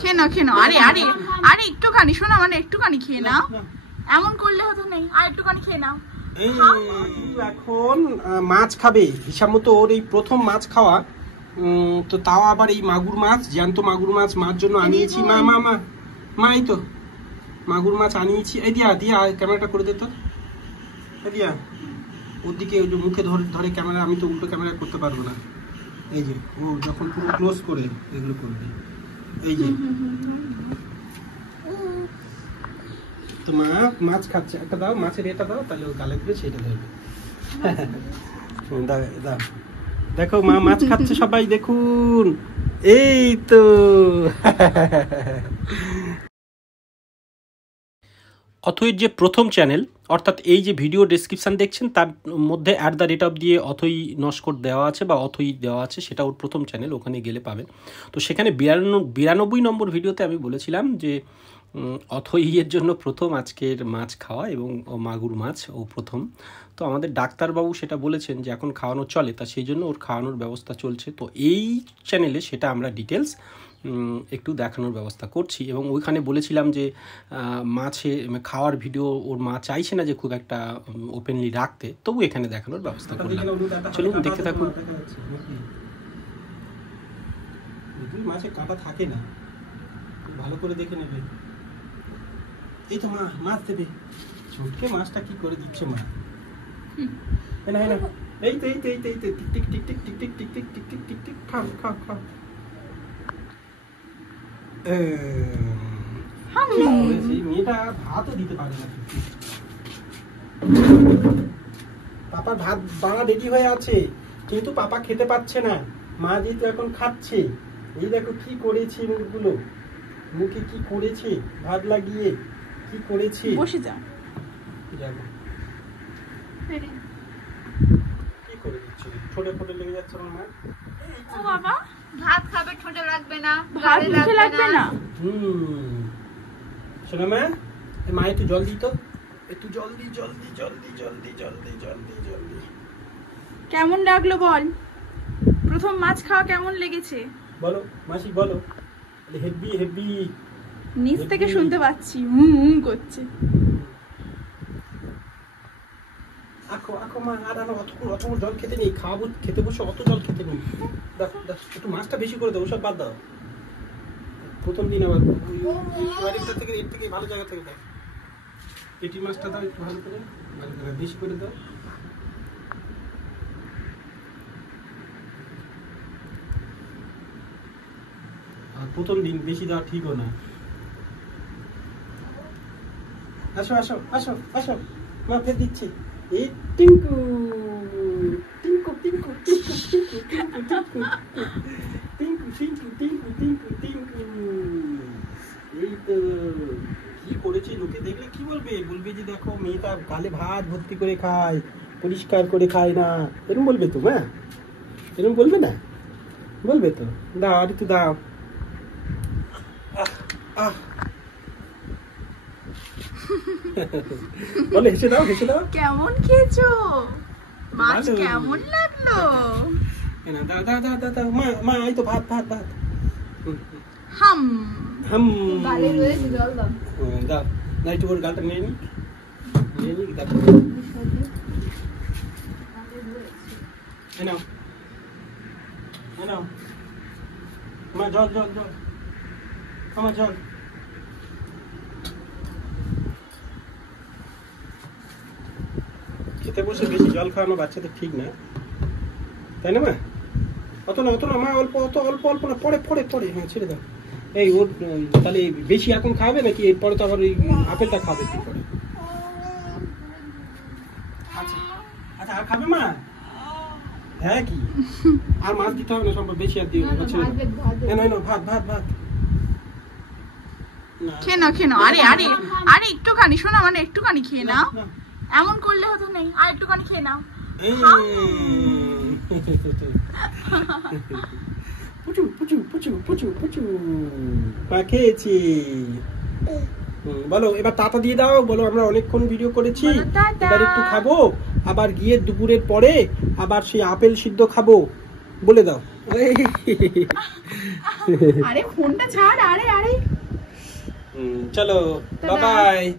খেয়ে নাও খেয়ে নাও। আরে আরে আরে একটুখানি শোনা, মানে একটুখানি খেয়ে নাও, এমন করলে হতো নেই, আর একটুখানি খেয়ে নাও। এখন মাছ খাবে হিসাব মতো, ওর এই প্রথম মাছ খাওয়া, তো তাও আবার এই মাগুর মাছ, জ্যান্ত মাগুর মাছ মার জন্য আনিয়েছি। মা মা মা মা এই তো মাগুর মাছ আনিয়েছি। এই দিয়া দিয়া ক্যামেরাটা করে দে তো, দিয়া ওদিকে ওই যে মুখে ধরে ধরে ক্যামেরা, আমি তো উল্টো ক্যামেরা করতে পারবো না। এই যে ও যখন পুরো ক্লোজ করে এগুলো করবে, এই যে তো মা মাছ খাচ্ছে, একটা দাও মাছের এটা দাও, তাহলে ও গালে করে সেটা ধরবে। দাও দাও, দেখো মা মাছ খাচ্ছে, সবাই দেখুন, এই তো। অথইর যে প্রথম চ্যানেল, অর্থাৎ এই যে ভিডিও ডেসক্রিপশান দেখছেন তার মধ্যে @রেট দিয়ে অথই নস্কর দেওয়া আছে বা অথই দেওয়া আছে, সেটা ওর প্রথম চ্যানেল, ওখানে গেলে পাবেন। তো সেখানে 92 নম্বর ভিডিওতে আমি বলেছিলাম যে অথইয়ের জন্য প্রথম আজকের মাছ খাওয়া, এবং মাগুর মাছ ও প্রথম। তো আমাদের ডাক্তারবাবু সেটা বলেছেন যে এখন খাওয়ানো চলে, তা সেই জন্য ওর খাওয়ানোর ব্যবস্থা চলছে। তো এই চ্যানেলে সেটা আমরা ডিটেলস একটু দেখানোর ব্যবস্থা করছি, এবং ওইখানে বলেছিলাম যে মাছে খাওয়ার ভিডিও ওর মা চাইছে না যে খুব একটা ওপেনলি রাখতে, তবু এখানে দেখানোর ব্যবস্থা করলাম। চলুন দেখতে থাকুন। মাছে কাঁটা থাকে না, ভালো করে দেখে নেবে। এই তো মা মাছ দেবে, ছোটকে মাছটা কি করে দিচ্ছে মা, না না, এই তো এই তো এই তো এই তো tick tick tick tick tick tick tick tick tick tick tick, খাও খাও খাও। মেয়েটা ভাতও দিতে পারে না। পাপার ভাত বাড়া রেডি হয়ে আছে, কিন্তু পাপা খেতে পাচ্ছে না, মা যেহেতু এখন খাচ্ছে। এই দেখো কি করেছে, মুখগুলো মুখে কি করেছে, ভাত লাগিয়ে কি করেছে। বসে যাও, দেখো কি করে দিচ্ছে, ছোটে ছোটে লেগে যাচ্ছে আমার মা। ও বাবা ভাত খাবে, ঠোঁটে লাগবে না, ভাত মুখে লাগবে না। শোনো মা, মা একটু জল দিত, একটু জলদি জলদি জলদি জলদি জলদি জলদি জলদি। কেমন লাগলো বল, প্রথম মাছ খাওয়া কেমন লেগেছে বলো মাসি বলো। হেভি হেভি, নিচ থেকে শুনতে পাচ্ছি হুম করছে। আখো আখো মা, আর অত জল খেতে নেই, খাওয়াবো খেতে বসে অত জল খেতে নেই। একটু মাছটা বেশি করে দাও, ওসব বাদ দাও। প্রথম দিন আবার থেকে এর থেকে ভালো জায়গা থেকে দাও, পেটি মাছটা দাও একটু ভালো করে বেশি করে দাও। আর প্রথম দিন বেশি দেওয়া ঠিকও না। আসো আসো আসো আসো, মা ফের দিচ্ছি। এই টিঙ্কু টিঙ্কু টিঙ্কু টিঙ্কু টিঙ্কু টিঙ্কু টিঙ্কু টিঙ্কু টিঙ্কু টিঙ্কু টিঙ্কু টিঙ্কু। এই তো কি করেছে, লোকে দেখলে কি বলবে, বলবে যে দেখো মেয়েটা গালে ভাত ভর্তি করে খায়, পরিষ্কার করে খায় না, এরকম বলবে তো মা, এরকম বলবে না, বলবে তো। দাও আর একটু দাও। বলে হেসে দাও হেসে দাও। কেমন খেয়েছো মাছ, কেমন লাগলো? দাও দাও দাও দাও দাও মা মা, এই তো ভাত ভাত ভাত। হাম হাম, গালে রয়েছে জল দাও। দাও না, একটু করে গালটা নিয়ে নি, নিয়ে নি দাও। নাও নাও মা, জল জল জল আমার জল। খেতে বসে বেশি জল খাওয়ানো বাচ্চাদের ঠিক না, তাই না মা? অত না অত না মা, অল্প অত অল্প অল্প না, পরে পরে পরে, হ্যাঁ ছেড়ে দাও। এই ওর তাহলে বেশি এখন খাবে নাকি, এরপরে তো আবার ওই আপেলটা খাবে কি করে? আচ্ছা আচ্ছা, আর খাবে মা? হ্যাঁ কি আর মাছ দিতে হবে না, সম্ভব বেশি আর দিও না, ভাত ভাত ভাত। খেয়ে নাও খেয়ে নাও। আরে আরে আরে একটুখানি শোনা, মানে একটুখানি খেয়ে নাও, এমন করলে হতো নেই, আর একটুখানি খেয়ে নাও। পুচু পুচু পুচু পুচু পুচু মা খেয়েছি। বলো এবার টাটা দিয়ে দাও, বলো আমরা অনেকক্ষণ ভিডিও করেছি, এবার একটু খাবো, আবার গিয়ে দুপুরের পরে আবার সেই আপেল সিদ্ধ খাবো, বলে দাও। আরে ফোনটা ছাড়, আরে আরে চলো বাই বাই।